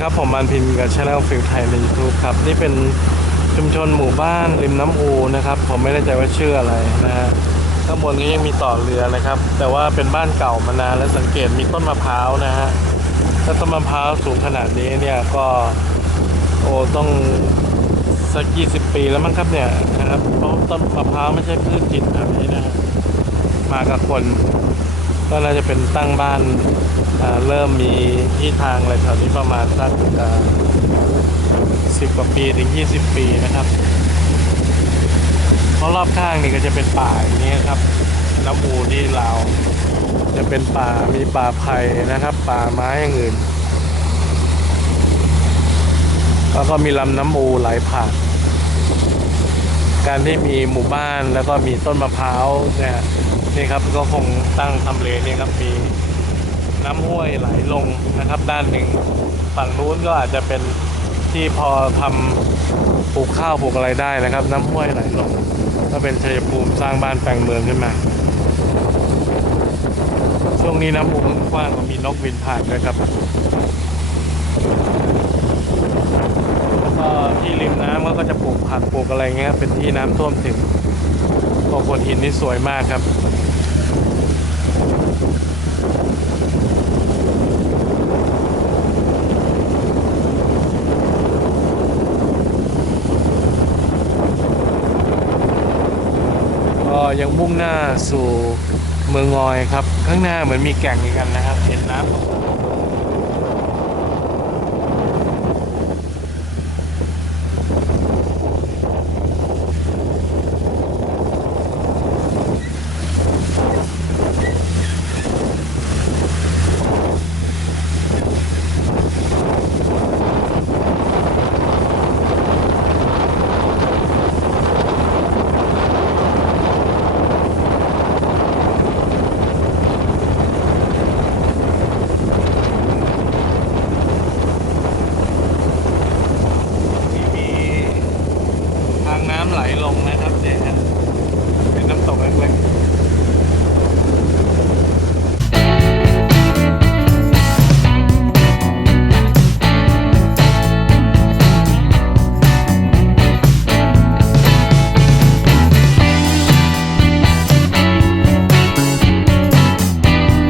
ครับผมมันพินกับช anel ฟิลไทยใน YouTube ครับ นี่เป็นชุมชนหมู่บ้านริมน้ำอูนะครับ ผมไม่แน่ใจว่าชื่ออะไรนะฮะข้างบนนี้ยังมีต่อเรือนะครับ แต่ว่าเป็นบ้านเก่ามานานและสังเกตมีต้นมะพร้าวนะฮะถ้าต้นมะพร้าวสูงขนาดนี้เนี่ยก็โอ้ต้องสักยี่สิบปีแล้วมั้งครับเนี่ยนะครับเพราะต้นมะพร้าวไม่ใช่พืชถิ่นแบบนี้นะฮะมากับคน ก็น่าจะเป็นตั้งบ้านเริ่มมีที่ทางอะไรแถวนี้ประมาณสักสิบกว่าปีถึงยี่สิบปีนะครับ เพราะรอบข้างนี่ก็จะเป็นป่าอย่างนี้ครับน้ำมูที่ลาวจะเป็นป่ามีป่าไผ่นะครับ ป่าไม้อย่างอื่นแล้วก็มีลำน้ำมูไหลผ่านการที่มีหมู่บ้านแล้วก็มีต้นมะพร้าวเนี่ย นี่ครับก็คงตั้งทำเลนี่ครับมีน้ำห้วยไหลลงนะครับ ด้านหนึ่งฝั่งนู้นก็อาจจะเป็นที่พอทำปลูกข้าวปลูกอะไรได้นะครับ น้ำห้วยไหลลงก็เป็นชัยภูมิสร้างบ้านแปลงเมืองขึ้นมา ช่วงนี้น้ำมูกว้างก็มีนกบินผ่านด้วยครับแล้วก็ที่ริมน้ำก็จะปลูกผักปลูกอะไรเงี้ยเป็นที่น้ำท่วมถึงโอ้โขดหินนี่สวยมากครับ ยังมุ่งหน้าสู่เมืองงอยครับ ข้างหน้าเหมือนมีแก่งอีกกันนะครับ เห็นน้ำ